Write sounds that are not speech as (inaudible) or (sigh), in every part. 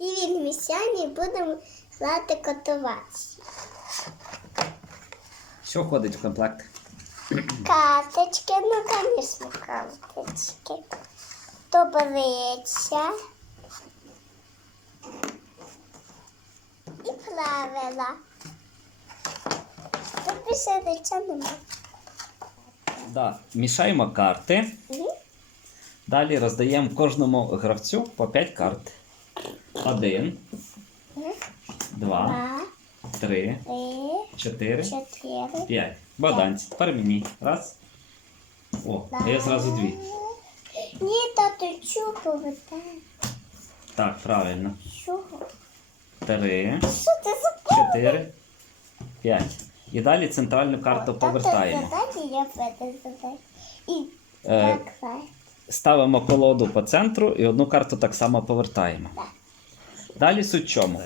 і будемо грати котуватися. Що входить в комплект? Карточки, ну, звісно, карточки. Таблиця. І правила. Тут більше немає. Да. Мішаємо карти. Далі роздаємо кожному гравцю по 5 карт. Один, два, три, чотири, п'ять. Богданці, тепер мені. Раз. О, а я зразу дві. Ні, тату, чого повертай? Так, правильно. Три, чотири, п'ять. І далі центральну карту повертаємо. Е. Ставимо колоду по центру і одну карту так само повертаємо. Далі суть чому?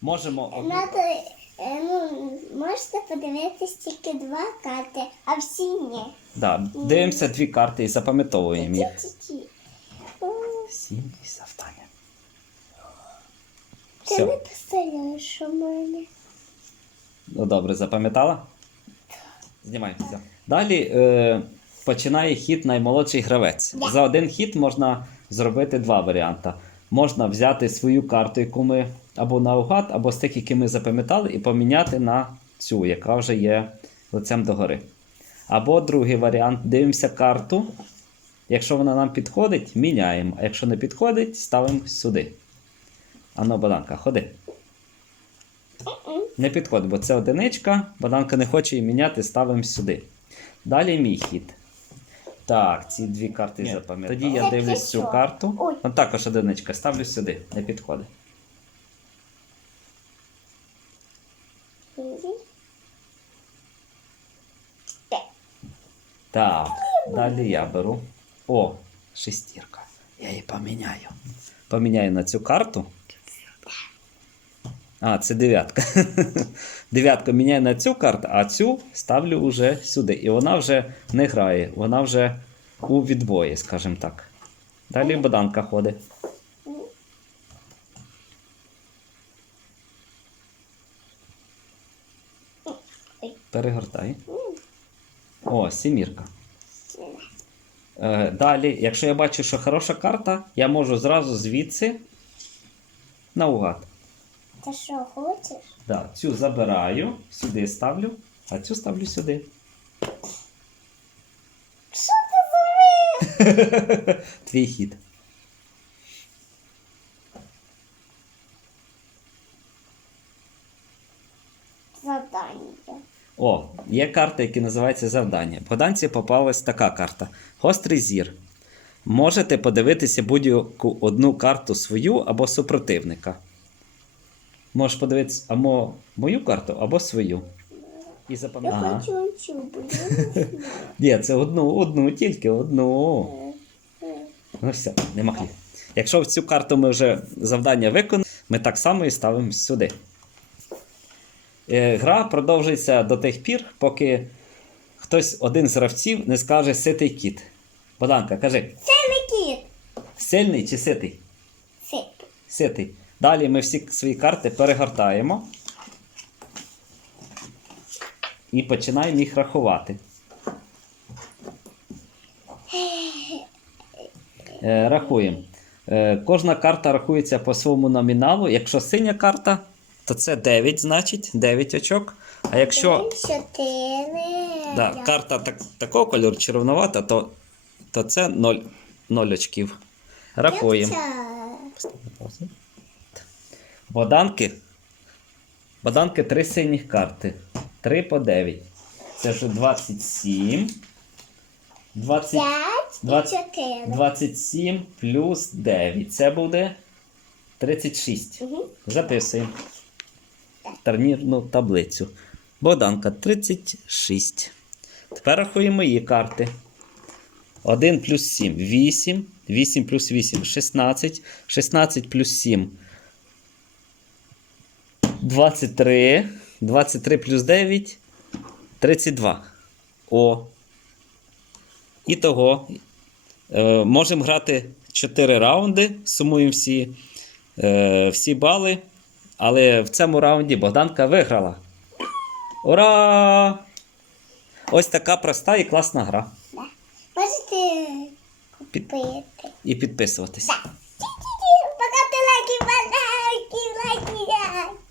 Можемо Надо, е, ну, можете подивитись тільки два карти, а всі ні. да, дивимося дві карти і запам'ятовуємо їх. Ті-ті-ті. О, Сім і завдання. Ти Все. не представляєш, що в мене. Ну добре, запам'ятала? Знімаємося. Далі е, починає хід наймолодший гравець. За один хід можна зробити два варіанти. Можна взяти свою карту, яку ми або наугад, або з тих, які ми запам'ятали, і поміняти на цю, яка вже є лицем догори. Або другий варіант дивимося карту. Якщо вона нам підходить, міняємо. А якщо не підходить, ставимо сюди. Ано, Баданка, ходи. Не підходить, бо це одиничка, Баданка не хоче її міняти, ставимо сюди. Далі мій хід. Так, ці дві карти запам'ятаю. Тоді я Це дивлюсь цю карту. Ой. Ну, також одиничка, ставлю сюди, не підходить. Так, далі я беру. О, шестірка. Я її поміняю. Поміняю на цю карту. А, це дев'ятка. (laughs) Дев'ятку міняю на цю карту, а цю ставлю уже сюди. І вона вже не грає, вона вже у відбої, скажімо так. Далі Богданка ходить. Перегортай. О, сімірка. Е, далі, якщо я бачу, що хороша карта, я можу зразу звідси наугад. Ти що, хочеш? Да, цю забираю, сюди ставлю, а цю ставлю сюди. Що ти зробив? (laughs) Твій хід. Задання. О, є карта, яка називається завдання. В Богданці попалась така карта. Гострий зір. Можете подивитися будь-яку одну карту свою або супротивника. Можеш подивитися або мою карту, або свою. І Я запам'ятай. Ага. хочу чубу. Ні, це одну, одну, тільки одну. Ну все, нема хліб. Якщо в цю карту ми вже завдання виконали, ми так само і ставимо сюди. Е, Гра продовжується до тих пір, поки хтось один з гравців не скаже ситий кіт. Богданка, кажи, не кіт. сильний чи ситий? Сип. Ситий. Далі ми всі свої карти перегортаємо і починаємо їх рахувати. Е, Рахуємо. Е, Кожна карта рахується по своєму номіналу. Якщо синя карта, то це 9, значить 9 очок. А якщо да, карта так, такого кольору червонувата, то, то це 0, 0 очків. Рахуємо. Боданки. Боданки три синіх карти. 3 по 9. Це вже 27. 20, П'ять і Двадцять- 27 плюс 9. Це буде 36. Мгм. Записуємо. Турнірну таблицю. Богданка 36. Тепер рахуємо її карти. 1 плюс 7 8. 8 плюс 8 16. 16 плюс 7 23. 23 плюс 9. 32. О. І того. Е, можемо грати 4 раунди. Сумуємо всі, е, всі бали. Але в цьому раунді Богданка виграла. Ура! Ось така проста і класна гра. Можете купити. І підписуватися. Да. Пока лайки, лайки, лайки, лайки.